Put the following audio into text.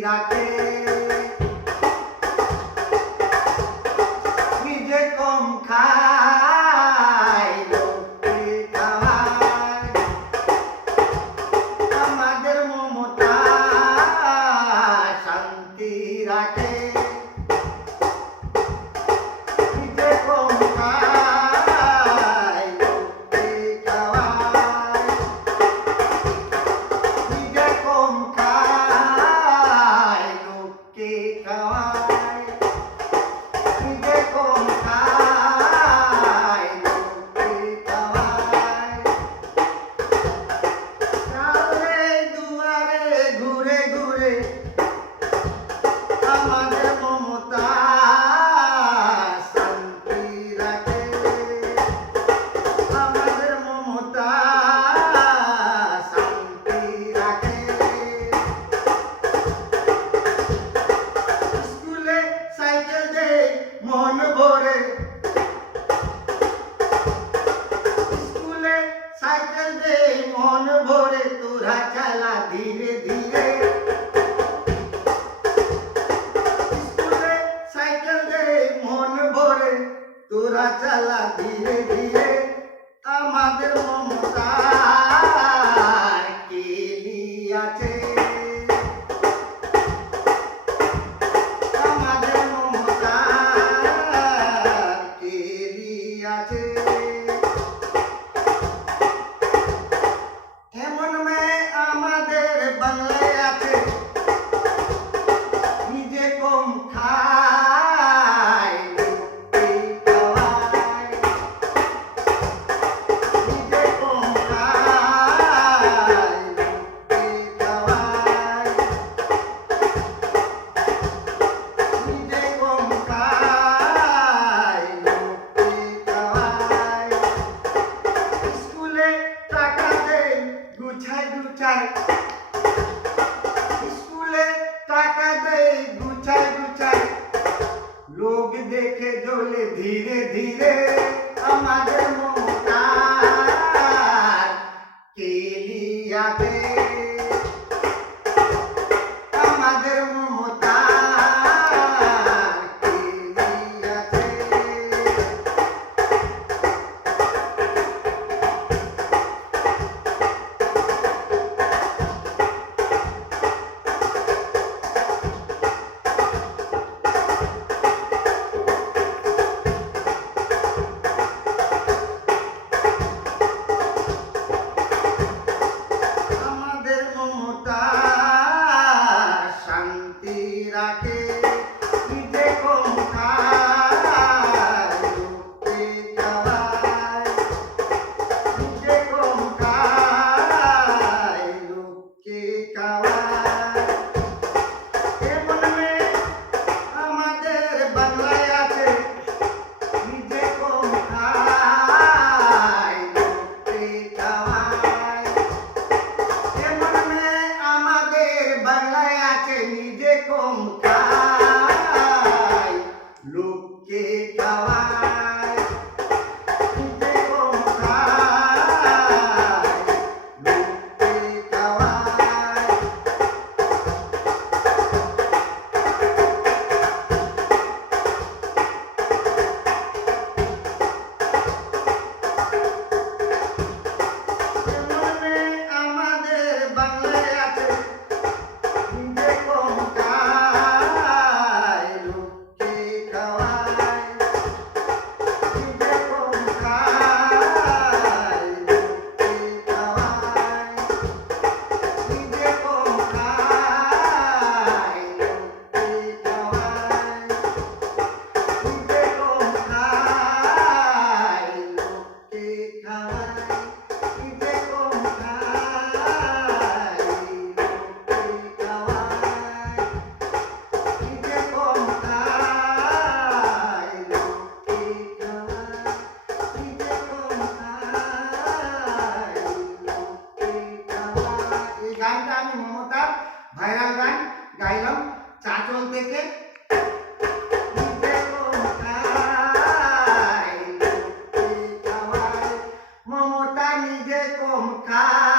রাখে নিজে কম খায় লোককে খাওয়ায় আমাদের মমতা শান্তি রাখে নিজে কম খায় লোককে খাওয়ায় নিজে কম খায় লোককে খাওয়ায় নিজে কম খায় লোককে খাওয়ায় চালে দুয়ারে ঘুরে ঘুরে আমাদের মমতা শান্তি রাখে আমাদের মমতা শান্তি রাখে স্কুলে সাইকেল দে মন ভরে স্কুলে সাইকেল দে মন ভরে তোরা চালা ধীরে ধীরে স্কুলে সাইকেল দে মন ভরে তোরা চালা ধীরে ধীরে আমাদের মমতার কেলি আছে আমাদের মমতার কেলি আছে এমন মেয়ে আমাদের বাংলায় আছে নিজে কম খায় লোককে খাওয়ায় নিজে কম খায় লোককে খাওয়ায় নিজে কম খায় লোককে খাওয়ায় স্কুলে টাকা দেয় গুছায় গুছায় স্কুলে টাকা দেয় গুছায় গুছায় লোক দেখে জ্বলে ধীরে ধীরে আমাদের মমতার কেলি আছে আমাদের মমতার কেলি আছে আমাদের মমতা শান্তি রাখে নিজে কম খায় লোককে খাওয়ায় নিজে কম খায় লোককে খাওয়ায় এমন মেয়ে আমাদের বাংলায় আছে নিজে কম খায় লোককে খাওয়ায় এমন মেয়ে আমাদের বাংলায় আছে নিজে কম খায় লোককে খাওয়ায় নিজে কম খায় লোককে খাওয়ায় এমন মেয়ে আমাদের বাংলায় আছে নিজে কম খায় লোককে খাওয়ায় নিজে কম খায় লোককে খাওয়ায় নিজে কম খায় লোককে খাওয়ায় নিজে কম খায় লোককে খাওয়ায় নিজে কম খায় লোককে খাওয়ায় নিজে কম খায় লোককে খাওয়ায় নিজে কম খায় লোককে খাওয়ায় এই গানটা আমি মমতার ভাইরাল গান গাইলাম চাচল থেকে নিজে কম খায় লোককে খাওয়ায় মমতা নিজে কম খায়